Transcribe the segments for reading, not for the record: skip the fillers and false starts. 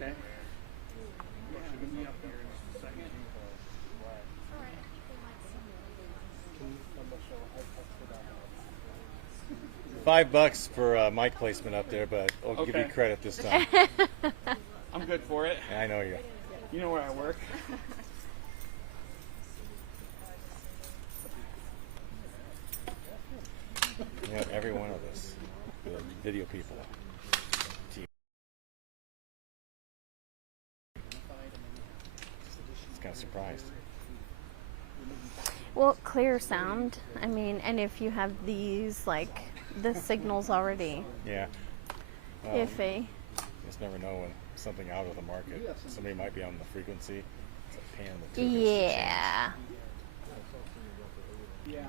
Okay. Should we be up there in just a second? $5 for mic placement up there, but I'll give you Okay. credit this time. I'm good for it. I know you. You know where I work. You know, every one of us, the video people. Just kind of surprised. Well, clear sound. I mean, and if you have these, like, the signals already Yeah. iffy. Just never know when something out of the market. Somebody might be on the frequency. It's a pain in the tuchus to Yeah. Yeah.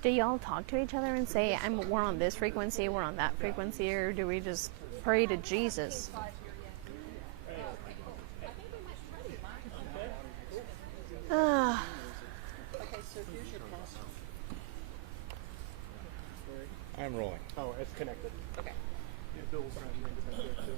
Do y'all talk to each other and say, we're on this frequency, we're on that frequency, or do we just pray to Jesus? Ah. I'm rolling. Oh, it's connected. Okay. Yeah, Bill was trying to make it connected too.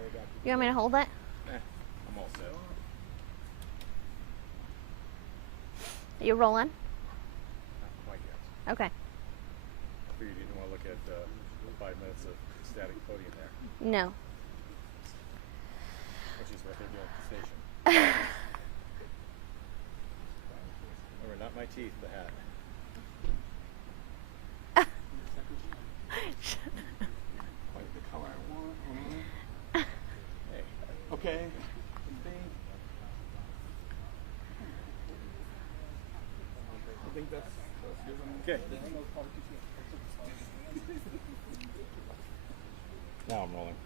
Okay. You want me to hold it? I'm all set. You rolling? Not quite yet. Okay. I figured you didn't want to look at the 5 minutes of static podium there, No. which is what they do at the station. Remember, not my teeth, the hat. Like the color I want. Hey. Okay. I think that's good. Okay. Now I'm rolling.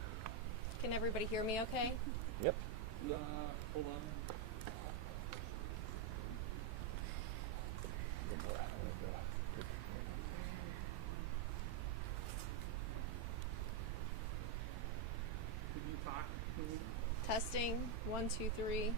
Can everybody hear me okay? Yep. Hold on. Did you talk? Testing, 1, 2, 3.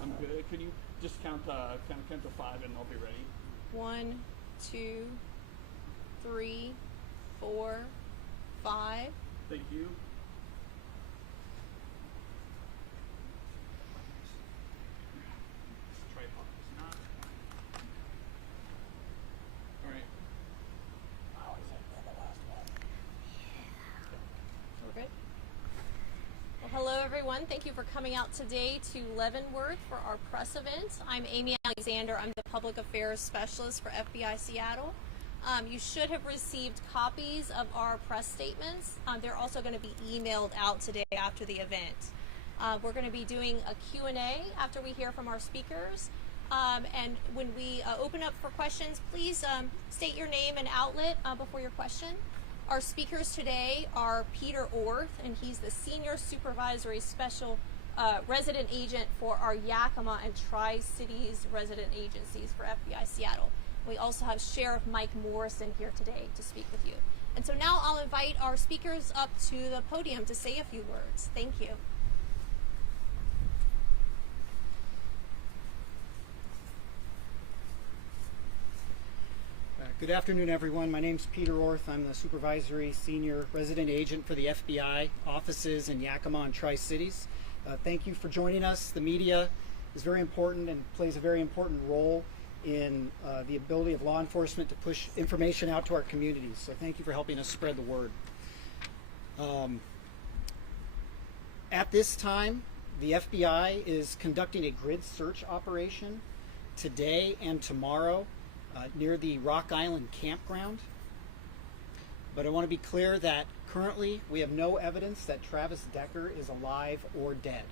I'm good. Can you just count to 5 and I'll be ready? 1, 2, 3, 4, 5. Thank you. Tripod is not. All right. We're good? Well, hello everyone. Thank you for coming out today to Leavenworth for our press event. I'm Amy Alexander. I'm the Public Affairs Specialist for FBI Seattle. You should have received copies of our press statements. They're also going to be emailed out today after the event. We're going to be doing a Q&A after we hear from our speakers. And when we open up for questions, please state your name and outlet before your question. Our speakers today are Peter Orth, and he's the Senior Supervisory Special Resident Agent for our Yakima and Tri-Cities resident agencies for FBI Seattle. We also have Sheriff Mike Morrison here today to speak with you. And so now I'll invite our speakers up to the podium to say a few words. Thank you. Good afternoon, everyone. My name's Peter Orth. I'm the Supervisory Senior Resident Agent for the FBI offices in Yakima and Tri-Cities. Thank you for joining us. The media is very important and plays a very important role in the ability of law enforcement to push information out to our communities. So thank you for helping us spread the word. At this time, the FBI is conducting a grid search operation today and tomorrow near the Rock Island campground. But I want to be clear that currently we have no evidence that Travis Decker is alive or dead.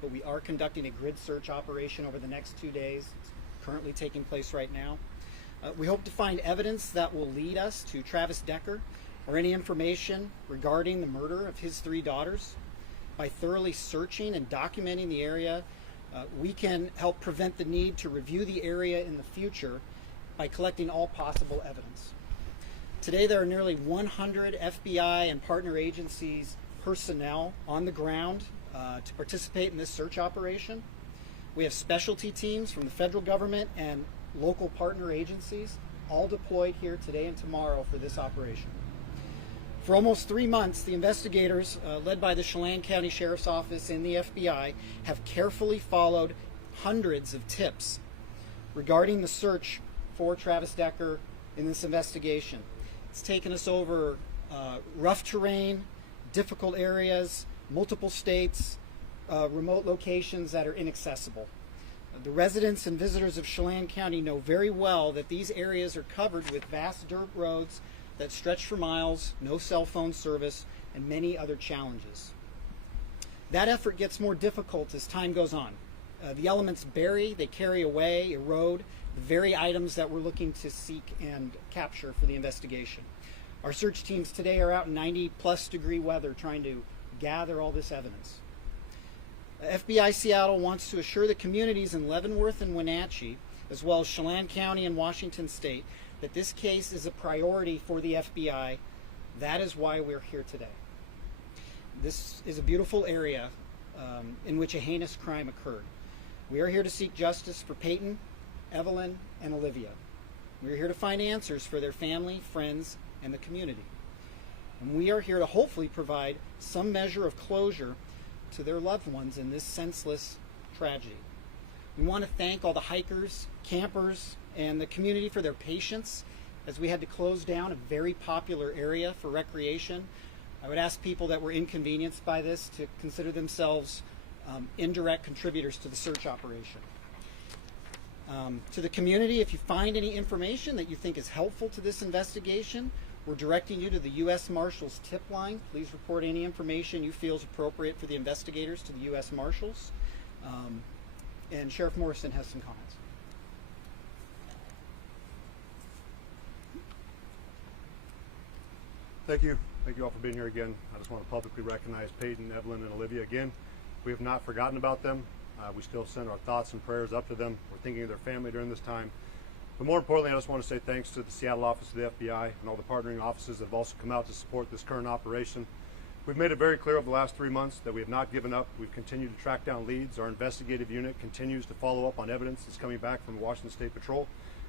But we are conducting a grid search operation over the next 2 days. It's currently taking place right now. We hope to find evidence that will lead us to Travis Decker or any information regarding the murder of his 3 daughters. By thoroughly searching and documenting the area, we can help prevent the need to review the area in the future by collecting all possible evidence. Today there are nearly 100 FBI and partner agencies personnel on the ground to participate in this search operation. We have specialty teams from the federal government and local partner agencies all deployed here today and tomorrow for this operation. For almost 3 months, the investigators, led by the Chelan County Sheriff's Office and the FBI, have carefully followed hundreds of tips regarding the search for Travis Decker in this investigation. It's taken us over rough terrain, difficult areas, multiple states, remote locations that are inaccessible. The residents and visitors of Chelan County know very well that these areas are covered with vast dirt roads that stretch for miles, no cell phone service, and many other challenges. That effort gets more difficult as time goes on. The elements bury, they carry away, erode the very items that we're looking to seek and capture for the investigation. Our search teams today are out in 90+ degree weather trying to gather all this evidence. FBI Seattle wants to assure the communities in Leavenworth and Wenatchee, as well as Chelan County and Washington State, that this case is a priority for the FBI. That is why we're here today. This is a beautiful area in which a heinous crime occurred. We are here to seek justice for Peyton, Evelyn, and Olivia. We are here to find answers for their family, friends, and the community. And we are here to hopefully provide some measure of closure to their loved ones in this senseless tragedy. We want to thank all the hikers, campers, and the community for their patience as we had to close down a very popular area for recreation. I would ask people that were inconvenienced by this to consider themselves indirect contributors to the search operation. To the community, if you find any information that you think is helpful to this investigation, we're directing you to the U.S. Marshals tip line. Please report any information you feel is appropriate for the investigators to the U.S. Marshals. And Sheriff Morrison has some comments. Thank you. Thank you all for being here again. I just want to publicly recognize Peyton, Evelyn, and Olivia again. We have not forgotten about them. We still send our thoughts and prayers up to them. We're thinking of their family during this time. But more importantly, I just want to say thanks to the Seattle office of the FBI and all the partnering offices that have also come out to support this current operation. We've made it very clear over the last 3 months that we have not given up. We've continued to track down leads. Our investigative unit continues to follow up on evidence that's coming back from the Washington State Patrol.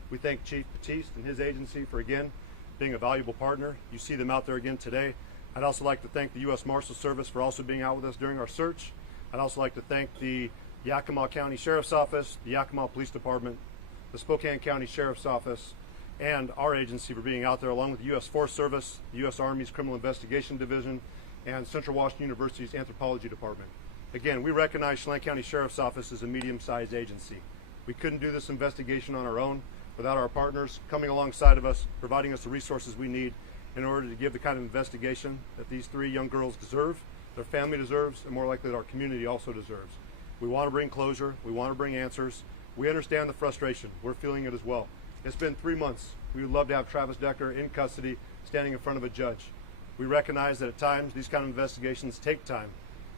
We thank Chief Batiste and his agency for, again, being a valuable partner. You see them out there again today. I'd also like to thank the U.S. Marshals Service for also being out with us during our search. I'd also like to thank the Yakima County Sheriff's Office, the Yakima Police Department, the Spokane County Sheriff's Office, and our agency for being out there, along with the U.S. Forest Service, the U.S. Army's Criminal Investigation Division, and Central Washington University's Anthropology Department. Again, we recognize Chelan County Sheriff's Office as a medium-sized agency. We couldn't do this investigation on our own without our partners coming alongside of us, providing us the resources we need in order to give the kind of investigation that these 3 young girls deserve, their family deserves, and more likely that our community also deserves. We want to bring closure. We want to bring answers. We understand the frustration. We're feeling it as well. It's been 3 months. We would love to have Travis Decker in custody, standing in front of a judge. We recognize that at times these kind of investigations take time.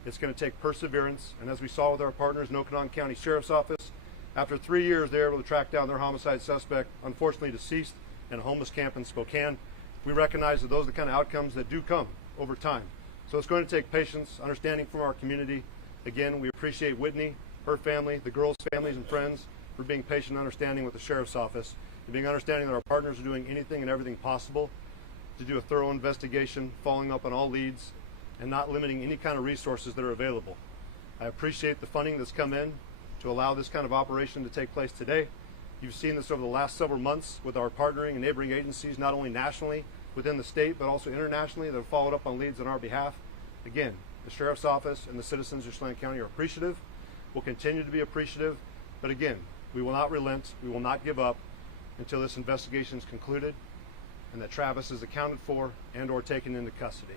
It's going to take perseverance, and as we saw with our partners in Okanagan County Sheriff's Office, after 3 years they were able to track down their homicide suspect, unfortunately deceased, in a homeless camp in Spokane. We recognize that those are the kind of outcomes that do come over time. So it's going to take patience, understanding from our community. Again, we appreciate Whitney, her family, the girls' families and friends for being patient and understanding with the Sheriff's Office being understanding that our partners are doing anything and everything possible to do a thorough investigation, following up on all leads, and not limiting any kind of resources that are available. I appreciate the funding that's come in to allow this kind of operation to take place today. You've seen this over the last several months with our partnering and neighboring agencies, not only nationally within the state, but also internationally that have followed up on leads on our behalf. Again, the Sheriff's Office and the citizens of Chelan County are appreciative. We'll continue to be appreciative, but again, we will not relent, we will not give up until this investigation is concluded and that Travis is accounted for and or taken into custody.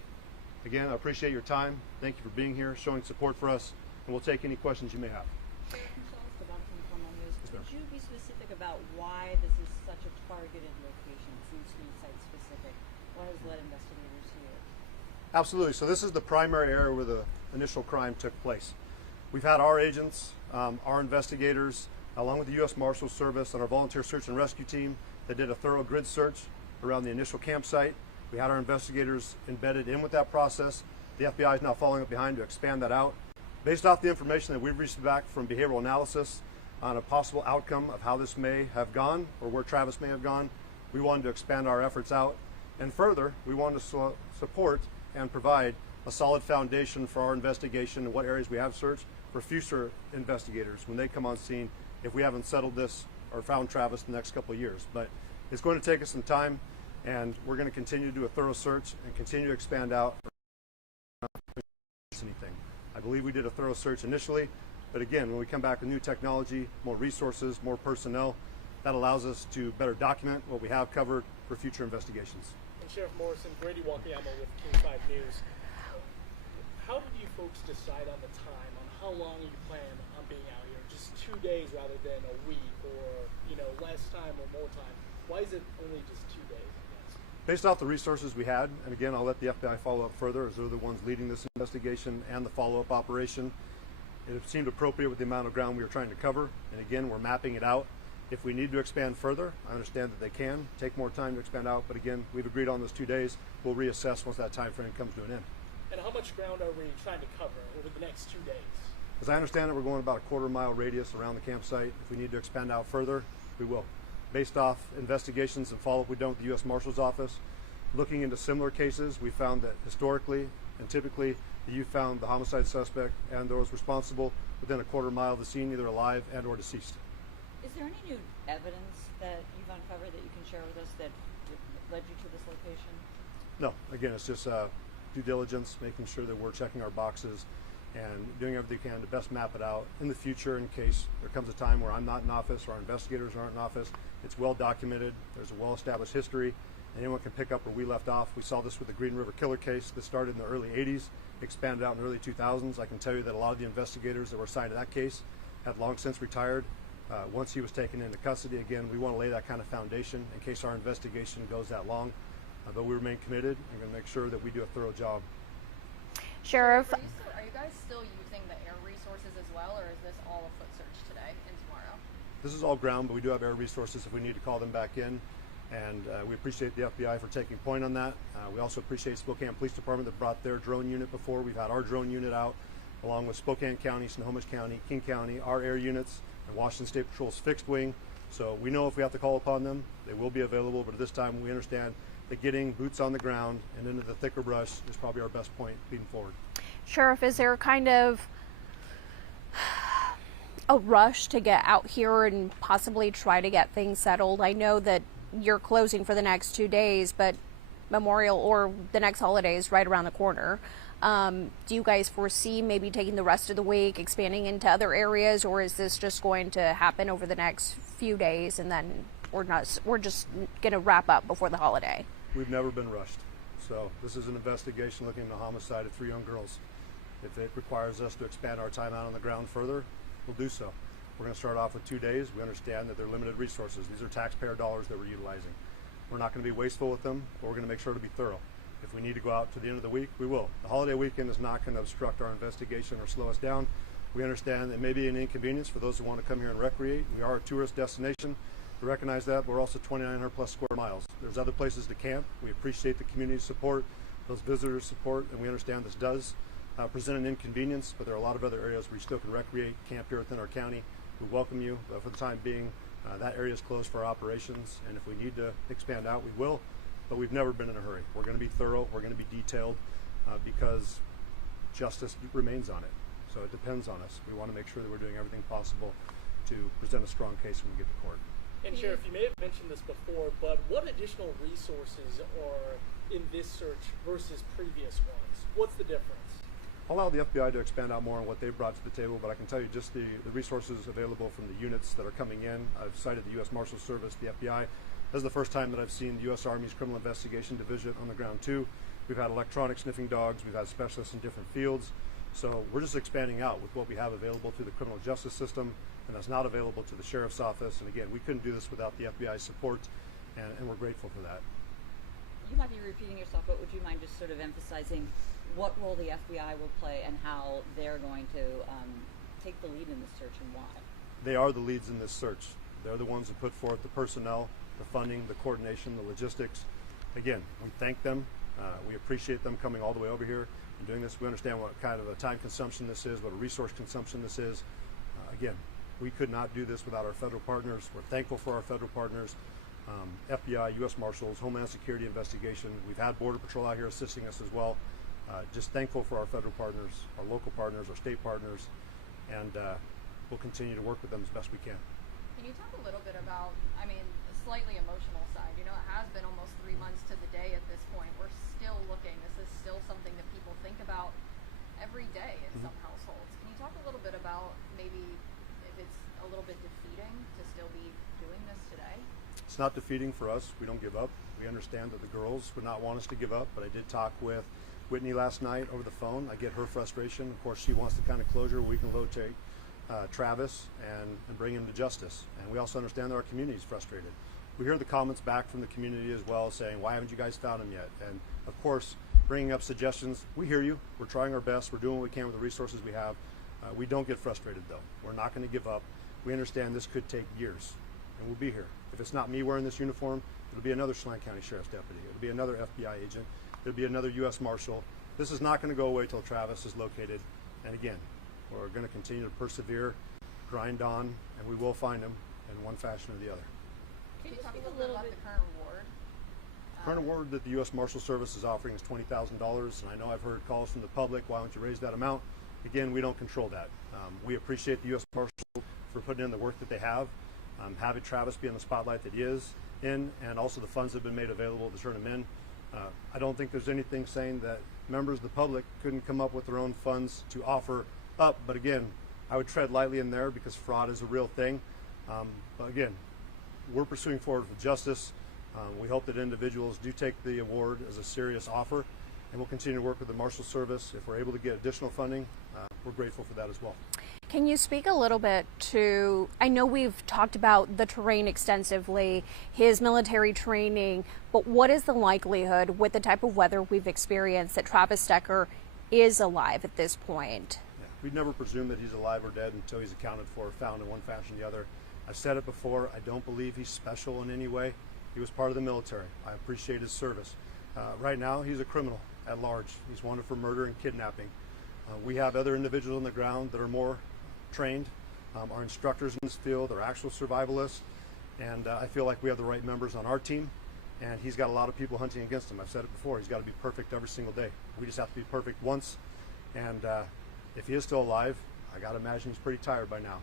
Again, I appreciate your time. Thank you for being here, showing support for us, and we'll take any questions you may have. Could you be specific about why this is such a targeted location? It seems to be site-specific. What has led investigators here? Absolutely. So this is the primary area where the initial crime took place. We've had our agents, our investigators, along with the U.S. Marshals Service and our volunteer search and rescue team that did a thorough grid search around the initial campsite. We had our investigators embedded in with that process. The FBI is now following up behind to expand that out. Based off the information that we've received back from behavioral analysis on a possible outcome of how this may have gone or where Travis may have gone, we wanted to expand our efforts out. And further, we wanted to support and provide a solid foundation for our investigation and what areas we have searched for future investigators when they come on scene if we haven't settled this or found Travis in the next couple of years. But it's going to take us some time, and we're going to continue to do a thorough search and continue to expand out anything. I believe we did a thorough search initially, but again, when we come back with new technology, more resources, more personnel, that allows us to better document what we have covered for future investigations. And Sheriff Morrison, Brady Wakayama with King 5 News. How did you folks decide on the time, on how long you plan on being out here? Just 2 days rather than a week, or less time or more time? Why is it only just 2 days? Based off the resources we had, and again, I'll let the FBI follow up further as they're the ones leading this investigation and the follow-up operation. It seemed appropriate with the amount of ground we were trying to cover, and again, we're mapping it out. If we need to expand further, I understand that they can take more time to expand out, but again, we've agreed on those 2 days. We'll reassess once that time frame comes to an end. And how much ground are we trying to cover over the next 2 days? As I understand it, we're going about a quarter-mile radius around the campsite. If we need to expand out further, we will. Based off investigations and follow-up we've done with the U.S. Marshal's Office, looking into similar cases, we found that historically and typically you found the homicide suspect and those responsible within a quarter mile of the scene, either alive and or deceased. Is there any new evidence that you've uncovered that you can share with us that led you to this location? No, again, it's just due diligence, making sure that we're checking our boxes and doing everything we can to best map it out in the future in case there comes a time where I'm not in office or our investigators aren't in office. It's well documented, there's a well-established history, and anyone can pick up where we left off. We saw this with the Green River Killer case that started in the early 80s, expanded out in the early 2000s. I can tell you that a lot of the investigators that were assigned to that case have long since retired. Once he was taken into custody, again, we want to lay that kind of foundation in case our investigation goes that long. But we remain committed and going to make sure that we do a thorough job. Sheriff, Are you guys still using the air resources as well, or is this all a foot search today and tomorrow? This is all ground, but we do have air resources if we need to call them back in. And we appreciate the FBI for taking point on that. We also appreciate Spokane Police Department that brought their drone unit before. We've had our drone unit out, along with Spokane County, Snohomish County, King County, our air units, and Washington State Patrol's fixed wing. So we know if we have to call upon them, they will be available. But at this time, we understand that getting boots on the ground and into the thicker brush is probably our best point leading forward. Sheriff, is there kind of a rush to get out here and possibly try to get things settled? I know that you're closing for the next 2 days, but Memorial or the next holiday is right around the corner. Do you guys foresee maybe taking the rest of the week, expanding into other areas, or is this just going to happen over the next few days and then we're just going to wrap up before the holiday? We've never been rushed. So this is an investigation looking into the homicide of 3 young girls. If it requires us to expand our time out on the ground further, we'll do so. We're going to start off with 2 days. We understand that they're limited resources. These are taxpayer dollars that we're utilizing. We're not going to be wasteful with them, but we're going to make sure to be thorough. If we need to go out to the end of the week, we will. The holiday weekend is not going to obstruct our investigation or slow us down. We understand it may be an inconvenience for those who want to come here and recreate. We are a tourist destination. We recognize that, but we're also 2,900 plus square miles. There's other places to camp. We appreciate the community support, those visitors' support, and we understand this does present an inconvenience, but there are a lot of other areas where you still can recreate, camp here within our county. We welcome you, but for the time being, That area is closed for operations, and if we need to expand out, we will, but we've never been in a hurry. We're going to be thorough, we're going to be detailed, because justice remains on it. So it depends on us. We want to make sure that we're doing everything possible to present a strong case when we get to court. And Sheriff, you may have mentioned this before, but what additional resources are in this search versus previous ones? What's the difference? I'll allow the FBI to expand out more on what they've brought to the table, but I can tell you just the resources available from the units that are coming in. I've cited the U.S. Marshals Service, the FBI. This is the first time that I've seen the U.S. Army's Criminal Investigation Division on the ground too. We've had electronic sniffing dogs, we've had specialists in different fields. So we're just expanding out with what we have available through the criminal justice system, and that's not available to the Sheriff's Office. And again, we couldn't do this without the FBI's support, and we're grateful for that. You might be repeating yourself, but would you mind just sort of emphasizing what role the FBI will play and how they're going to take the lead in this search and why? They are the leads in this search. They're the ones who put forth the personnel, the funding, the coordination, the logistics. Again, we thank them. We appreciate them coming all the way over here and doing this. We understand what kind of a time consumption this is, what a resource consumption this is. Again, we could not do this without our federal partners. We're thankful for our federal partners. FBI, U.S. Marshals, Homeland Security Investigation. We've had Border Patrol out here assisting us as well. Just thankful for our federal partners, our local partners, our state partners, and we'll continue to work with them as best we can. Can you talk a little bit about, I mean, the slightly emotional side? You know, it has been almost 3 months to the day at this point. We're still looking. This is still something that people think about every day in some households. Can you talk a little bit about maybe if it's a little bit defeating to still be doing this today? It's not defeating for us. We don't give up. We understand that the girls would not want us to give up, but I did talk with Whitney last night over the phone. I get her frustration. Of course, she wants the kind of closure we can locate Travis and bring him to justice. And we also understand that our community is frustrated. We hear the comments back from the community as well saying, why haven't you guys found him yet? And of course, bringing up suggestions. We hear you. We're trying our best. We're doing what we can with the resources we have. We don't get frustrated though. We're not going to give up. We understand this could take years, and we'll be here. If it's not me wearing this uniform, it'll be another Chelan County Sheriff's deputy. It'll be another FBI agent. It'll be another U.S. Marshal. This is not going to go away till Travis is located. And again, we're going to continue to persevere, grind on, and we will find him in one fashion or the other. Can you talk a little bit about the current award? The current award that the U.S. Marshal Service is offering is $20,000, and I know I've heard calls from the public, why don't you raise that amount? Again, we don't control that. We appreciate the U.S. Marshal for putting in the work that they have, having Travis be in the spotlight that he is in, and also the funds that have been made available to turn him in. I don't think there's anything saying that members of the public couldn't come up with their own funds to offer up, but again, I would tread lightly in there because fraud is a real thing. But again, we're pursuing forward with justice. We hope that individuals do take the award as a serious offer, and we'll continue to work with the Marshal Service. If we're able to get additional funding, we're grateful for that as well. Can you speak a little bit to, I know we've talked about the terrain extensively, his military training, but what is the likelihood with the type of weather we've experienced that Travis Decker is alive at this point? Yeah, we'd never presume that he's alive or dead until he's accounted for or found in one fashion or the other. I've said it before, I don't believe he's special in any way. He was part of the military. I appreciate his service. Right now, he's a criminal at large. He's wanted for murder and kidnapping. We have other individuals on the ground that are more trained, our instructors in this field, our actual survivalists, and I feel like we have the right members on our team, and he's got a lot of people hunting against him. I've said it before, he's got to be perfect every single day. We just have to be perfect once, and if he is still alive, I got to imagine he's pretty tired by now.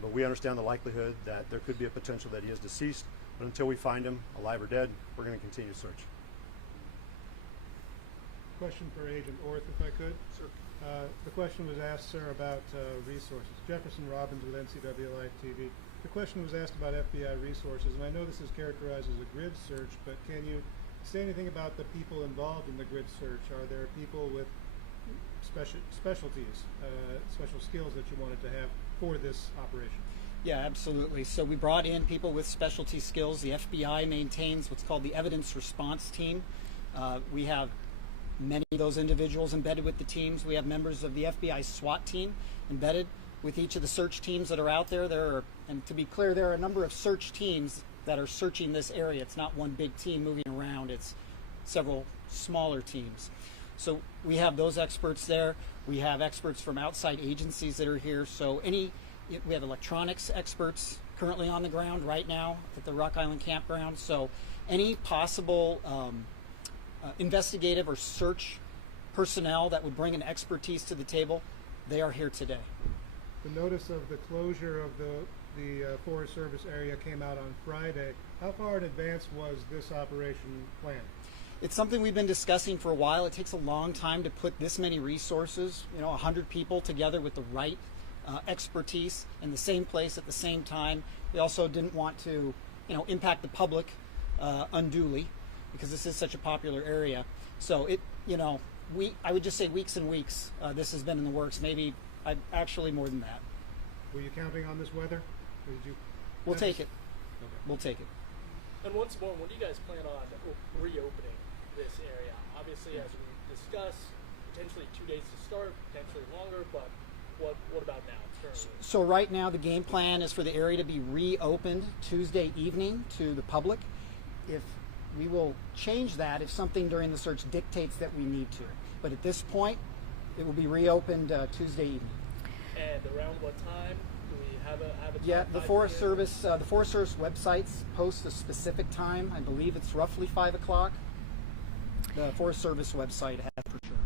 But we understand the likelihood that there could be a potential that he is deceased, but until we find him, alive or dead, we're going to continue to search. Question for Agent Orth, if I could. Sure. The question was asked, sir, about resources. Jefferson Robbins with NCW Live TV. The question was asked about FBI resources, and I know this is characterized as a grid search, but can you say anything about the people involved in the grid search? Are there people with specialties, special skills that you wanted to have for this operation? Yeah, absolutely. So we brought in people with specialty skills. The FBI maintains what's called the evidence response team. We have many of those individuals embedded with the teams. We have members of the FBI SWAT team embedded with each of the search teams that are out there. And to be clear, there are a number of search teams that are searching this area. It's not one big team moving around. It's several smaller teams. So we have those experts there. We have experts from outside agencies that are here. So we have electronics experts currently on the ground right now at the Rock Island Campground. So any possible investigative or search personnel that would bring an expertise to the table, they are here today. The notice of the closure of the Forest Service area came out on Friday. How far in advance was this operation planned? It's something we've been discussing for a while. It takes a long time to put this many resources, 100 people together with the right expertise in the same place at the same time. We also didn't want to, impact the public unduly because this is such a popular area. So I would just say weeks and weeks. This has been in the works. Maybe actually more than that. Were you counting on this weather? Or did you? We'll take it. Okay. We'll take it. And once more, when do you guys plan on reopening this area? Obviously, as we discussed, potentially 2 days to start, potentially longer, but what about now currently? So right now the game plan is for the area to be reopened Tuesday evening to the public. If we will change that if something during the search dictates that we need to. But at this point, it will be reopened Tuesday evening. And around what time? Do we have a time? Yeah, the Forest Service websites post a specific time. I believe it's roughly 5 o'clock. The Forest Service website has for sure.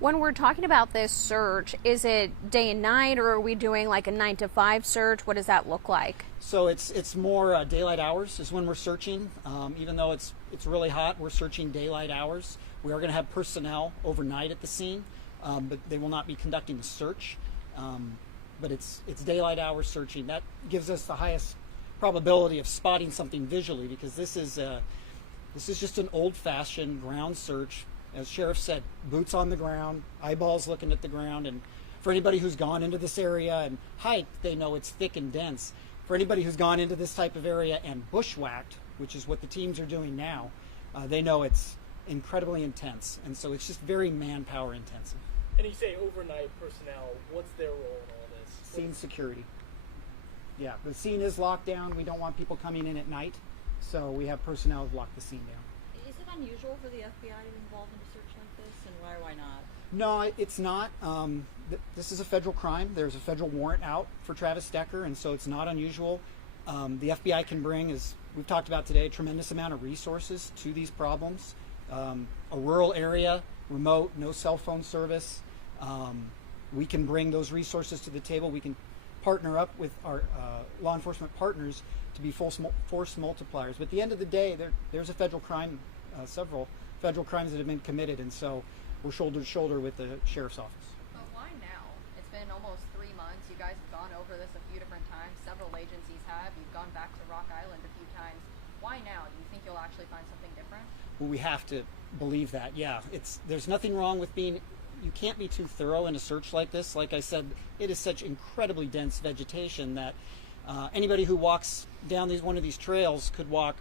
When we're talking about this search, is it day and night, or are we doing like a 9 to 5 search? What does that look like? So it's more daylight hours is when we're searching. Even though it's really hot, we're searching daylight hours. We are going to have personnel overnight at the scene, but they will not be conducting the search. But it's daylight hours searching. That gives us the highest probability of spotting something visually, because this is just an old-fashioned ground search. As Sheriff said, boots on the ground, eyeballs looking at the ground. And for anybody who's gone into this area and hiked, they know it's thick and dense. For anybody who's gone into this type of area and bushwhacked, which is what the teams are doing now, they know it's incredibly intense. And so it's just very manpower intensive. And you say overnight personnel, what's their role in all this? Scene security. Yeah, the scene is locked down. We don't want people coming in at night, so we have personnel who lock the scene down. Is it unusual for the FBI to be involved in a search like this, and why or why not? No, it's not. This is a federal crime. There's a federal warrant out for Travis Decker, and so it's not unusual. The FBI can bring, as we've talked about today, a tremendous amount of resources to these problems. A rural area, remote, no cell phone service. We can bring those resources to the table. We can partner up with our law enforcement partners to be force multipliers. But at the end of the day, there's a federal crime, several federal crimes that have been committed, and so we're shoulder to shoulder with the sheriff's office. But why now? It's been almost 3 months. You guys have gone over this a few different times. Several agencies have. You've gone back to Rock Island a few times. Why now? Do you think you'll actually find something different? Well, we have to believe that. Yeah, there's nothing wrong with being. You can't be too thorough in a search like this. Like I said, it is such incredibly dense vegetation that anybody who walks down one of these trails could walk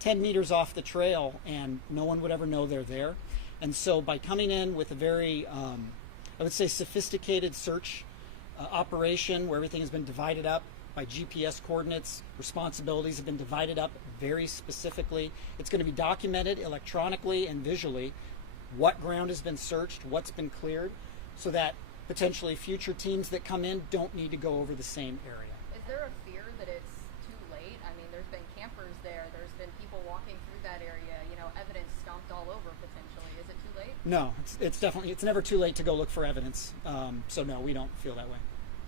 10 meters off the trail and no one would ever know they're there. And so by coming in with a very, I would say, sophisticated search operation where everything has been divided up by GPS coordinates, responsibilities have been divided up very specifically. It's going to be documented electronically and visually what ground has been searched, what's been cleared, so that potentially future teams that come in don't need to go over the same area. Is there a fear that it's too late? I mean, there's been campers there. There's been people walking through that area. Evidence stomped all over potentially. Is it too late? No, it's never too late to go look for evidence. So no, we don't feel that way.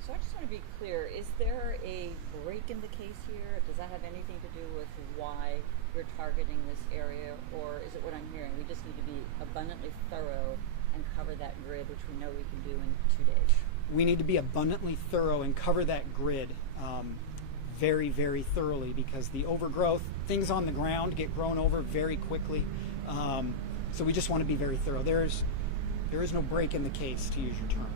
So I just want to be clear, is there a break in the case here? Does that have anything to do with why you're targeting this area, or is it what I'm hearing? We just need to be abundantly thorough and cover that grid, which we know we can do in 2 days. We need to be abundantly thorough and cover that grid very, very thoroughly, because the overgrowth, things on the ground get grown over very quickly. So we just want to be very thorough. There is no break in the case, to use your term.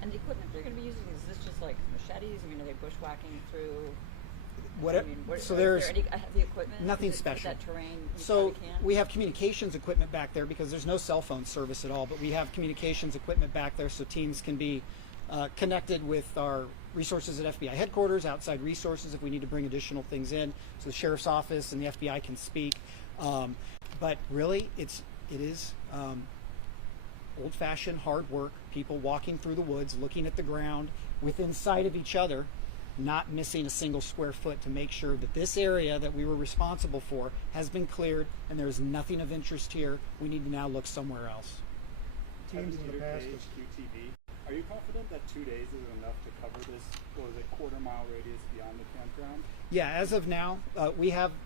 And the equipment they're going to be using, is this just like machetes? I mean, are they bushwhacking through? Whatever. So there's heavy equipment? Nothing is special. That terrain. So we have communications equipment back there because there's no cell phone service at all. But we have communications equipment back there so teams can be connected with our resources at FBI headquarters, outside resources if we need to bring additional things in, so the sheriff's office and the FBI can speak. But really, it is old-fashioned hard work. People walking through the woods, looking at the ground, within sight of each other, not missing a single square foot to make sure that this area that we were responsible for has been cleared and there's nothing of interest here. We need to now look somewhere else. Teams in the past. QTV. Are you confident that 2 days is enough to cover this, or is it quarter-mile radius beyond the campground? Yeah, as of now,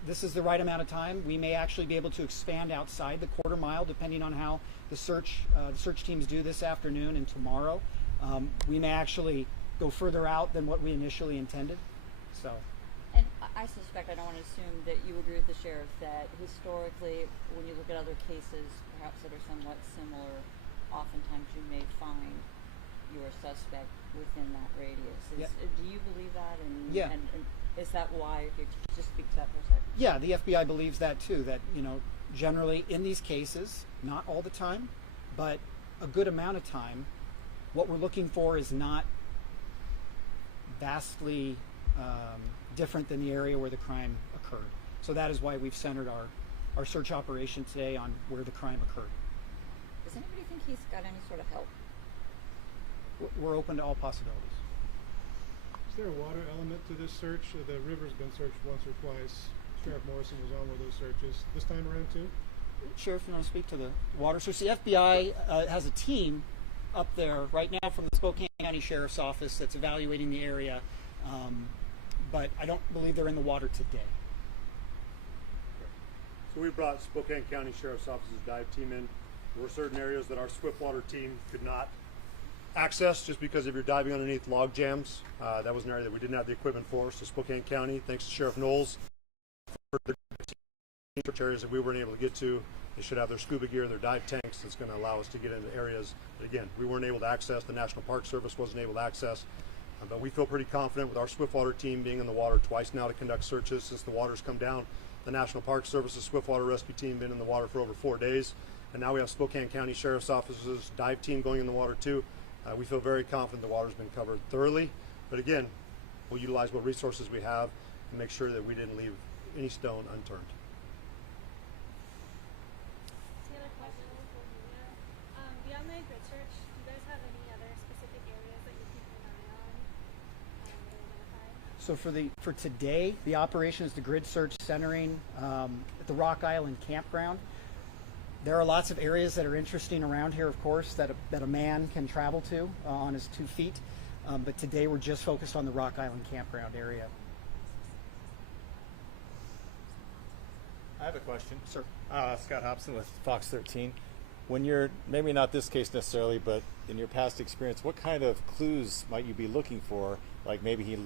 this is the right amount of time. We may actually be able to expand outside the quarter mile depending on how the search teams do this afternoon and tomorrow. We may actually go further out than what we initially intended. So. And I suspect, I don't want to assume that you agree with the sheriff, that historically, when you look at other cases, perhaps that are somewhat similar, oftentimes you may find your suspect within that radius. Do you believe that? And, yeah. And is that why? If you just speak to that for a second. Yeah, the FBI believes that too. That generally in these cases, not all the time, but a good amount of time, what we're looking for is not vastly different than the area where the crime occurred. So that is why we've centered our search operation today on where the crime occurred. Does anybody think he's got any sort of help? We're open to all possibilities. Is there a water element to this search? The river's been searched once or twice. Sheriff Morrison was on one of those searches. This time around too? Sheriff, you want to speak to the water search? The FBI has a team up there right now from the Spokane County Sheriff's Office that's evaluating the area, but I don't believe they're in the water today. So we brought Spokane County Sheriff's Office's dive team in. There were certain areas that our Swiftwater team could not access just because if you're diving underneath log jams, that was an area that we didn't have the equipment for. So Spokane County, thanks to Sheriff Knowles, for the areas that we weren't able to get to, they should have their scuba gear and their dive tanks that's going to allow us to get into areas that, again, we weren't able to access, the National Park Service wasn't able to access. But we feel pretty confident with our Swiftwater team being in the water twice now to conduct searches since the water's come down. The National Park Service's Swiftwater Rescue Team been in the water for over 4 days. And now we have Spokane County Sheriff's Office's dive team going in the water too. We feel very confident the water's been covered thoroughly. But again, we'll utilize what resources we have and make sure that we didn't leave any stone unturned. Beyond the grid search, do you guys have any other specific areas that you're keeping an eye on that are identified? So for today, the operation is the grid search centering at the Rock Island campground. There are lots of areas that are interesting around here, of course, that a man can travel to on his 2 feet. But today we're just focused on the Rock Island campground area. I have a question. Sir. Scott Hobson with Fox 13. When you're, maybe not this case necessarily, but in your past experience, what kind of clues might you be looking for? Like maybe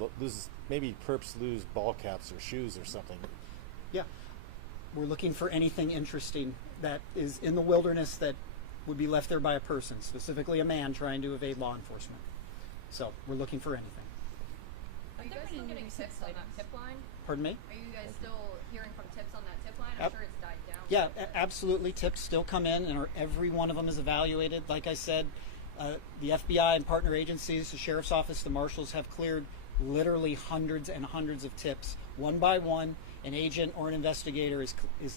maybe perps lose ball caps or shoes or something. Yeah. We're looking for anything interesting that is in the wilderness that would be left there by a person, specifically a man trying to evade law enforcement. So we're looking for anything. Are you guys still getting tips on that tip line? Pardon me? Are you guys still hearing from tips on that tip line? I'm sure it's died down. Yeah, absolutely. Tips still come in, and every one of them is evaluated. Like I said, the FBI and partner agencies, the Sheriff's Office, the Marshals have cleared literally hundreds and hundreds of tips. One by one, an agent or an investigator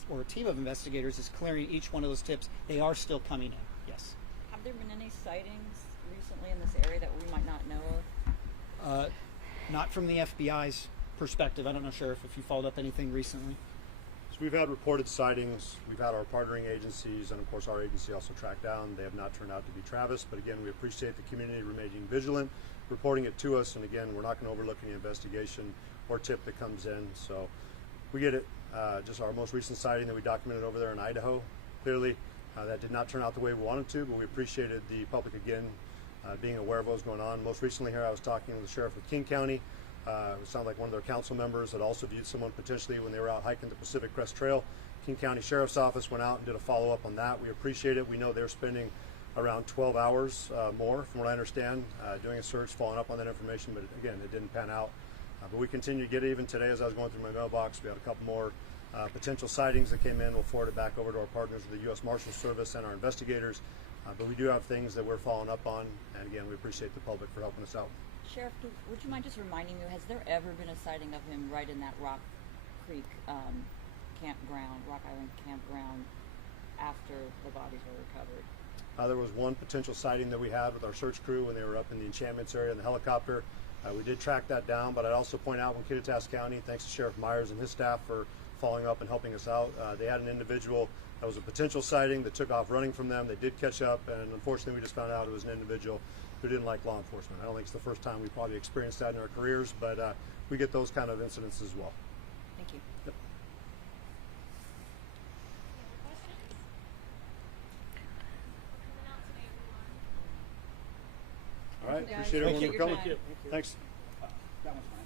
or a team of investigators is clearing each one of those tips. They are still coming in, yes. Have there been any sightings recently in this area that we might not know of? Not from the FBI's perspective. I don't know, Sheriff, if you followed up anything recently. So we've had reported sightings. We've had our partnering agencies, and of course our agency also tracked down. They have not turned out to be Travis, but again, we appreciate the community remaining vigilant, reporting it to us, and again, we're not going to overlook any investigation or tip that comes in. So we get it. Just our most recent sighting that we documented over there in Idaho, clearly that did not turn out the way we wanted to, but we appreciated the public again being aware of what was going on. Most recently here I was talking to the sheriff of King County. It sounded like one of their council members had also viewed someone potentially when they were out hiking the Pacific Crest Trail. King County Sheriff's Office went out and did a follow-up on that. We appreciate it. We know they're spending around 12 hours more, from what I understand, doing a search, following up on that information, but again, it didn't pan out. But we continue to get it. Even today as I was going through my mailbox, we had a couple more potential sightings that came in. We'll forward it back over to our partners of the U.S. Marshals Service and our investigators. But we do have things that we're following up on, and again, we appreciate the public for helping us out. Sheriff, would you mind just reminding me, has there ever been a sighting of him right in that Rock Creek campground, Rock Island campground, after the bodies were recovered? There was one potential sighting that we had with our search crew when they were up in the enchantments area in the helicopter. We did track that down, but I'd also point out when Kittitas County, thanks to Sheriff Myers and his staff for following up and helping us out, they had an individual that was a potential sighting that took off running from them. They did catch up, and unfortunately we just found out it was an individual who didn't like law enforcement. I don't think it's the first time we probably experienced that in our careers, but we get those kind of incidents as well. Thank you. Yep. Any other questions? All right, Guys, appreciate thank everyone you. for coming. Thank you. Thanks. That one's fine.